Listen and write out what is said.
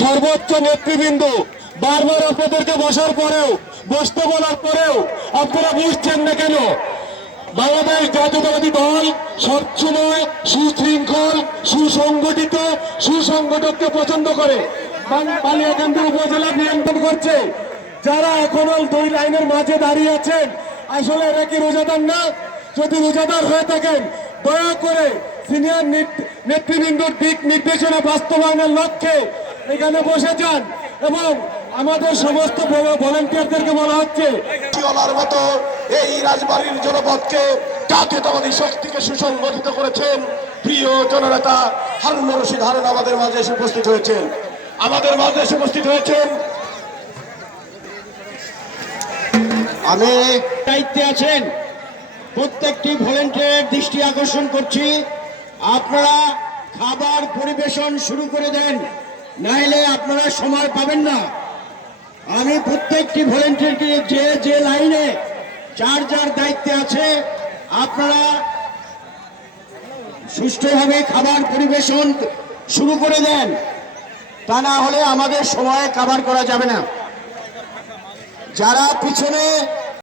সর্বোচ্চ নেতৃবৃন্দ বারবার আপনাদেরকে বসার পরেও, বসতে বলার পরেও আপনারা বুঝছেন না কেন? বাংলাদেশ জাতীয়তাবাদী দল সবসময় সুশৃঙ্খল, সুসংগঠিত, সুসংগঠককে পছন্দ করে। বালিয়াকান্দি উপজেলা নিয়ন্ত্রণ করছে। যারা এখনো 2 লাইনের মাঝে দাঁড়িয়ে আছেন, আসলে এরা কি রোজাদার না? যদি রোজাদার হয়ে থাকেন, দয়া করে সিনিয়র নেতৃবৃন্দর দিক নির্দেশনা বাস্তবায়নের লক্ষ্যে এখানে বসে যান। এবং আমাদের সমস্ত ভলেন্টিয়ারদেরকে বলা হচ্ছে, মতো এই রাজবাড়ির জনপদকে জাতীয়তাবাদী শক্তিকে সুসংগঠিত করেছেন প্রিয় জননেতা হারুন রশিদ হারুন আমাদের মাঝে এসে উপস্থিত হয়েছেন। আমি দায়িত্বে আছেন, প্রত্যেকটি ভলেন্টিয়ারের দৃষ্টি আকর্ষণ করছি, আপনারা খাবার পরিবেশন শুরু করে দেন, নাইলে আপনারা সময় পাবেন না। আমি প্রত্যেকটি ভলেন্টিয়ারকে যে লাইনে যার দায়িত্বে আছে, আপনারা সুষ্ঠুভাবে খাবার পরিবেশন শুরু করে দেন, তা না হলে আমাদের সময়ে খাবার করা যাবে না। যারা পিছনে